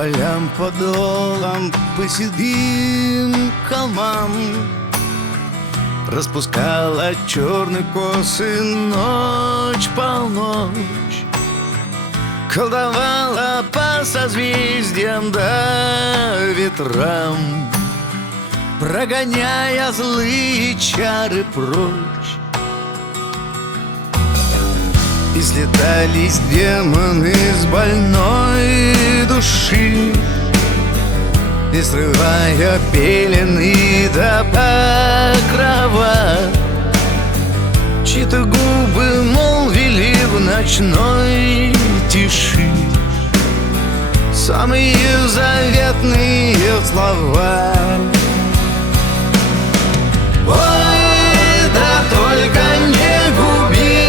полям, по долам, по седым холмам распускала черные косы ночь, полночь, колдовала по созвездиям да ветрам, прогоняя злые чары прочь. И слетались демоны с больной души, и срывая пелены до покрова, чьи-то губы молвили в ночной тиши самые заветные слова. Ой, да только не губи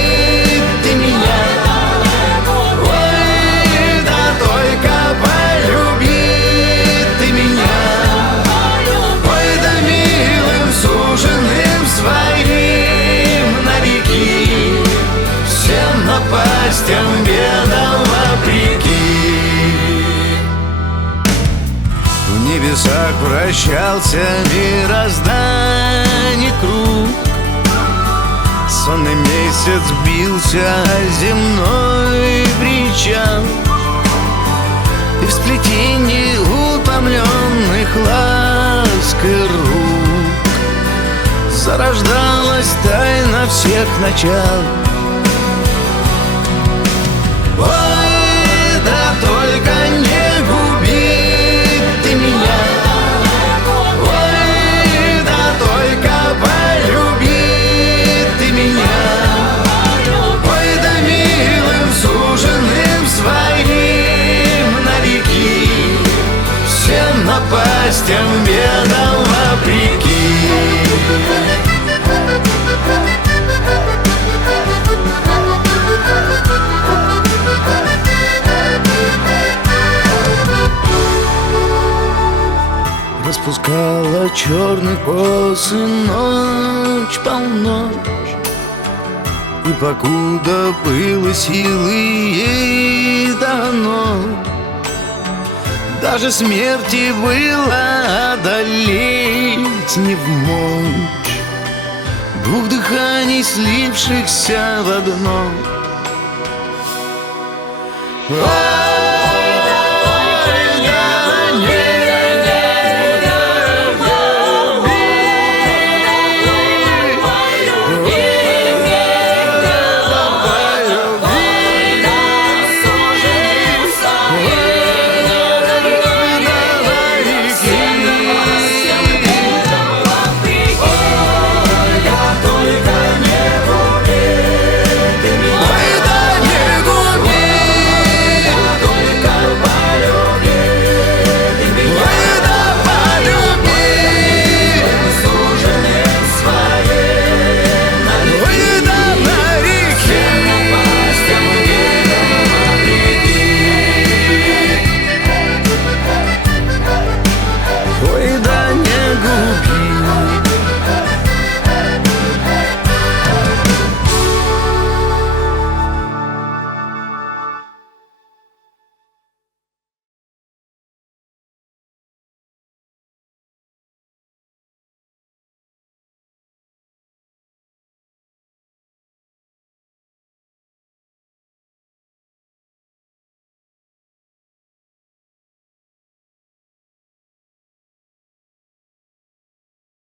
ты меня, ой, да только полюби ты меня, ой, да милым суженым своим навеки, всем напастям бедам вопреки. В небесах вращался мироздание круг, сонный месяц бился о земной причал, и в сплетении утомленных лаской рук зарождалась тайна всех начал. Ой, да только не губи ты меня, ой, да только полюби ты меня, ой, да милым суженым своим навеки, всем напастям бедам вопреки. Распускала черные косы ночь, полночь, и покуда было силы ей дано, даже смерти было одолеть не вмочь двух дыханий, слившихся в одно.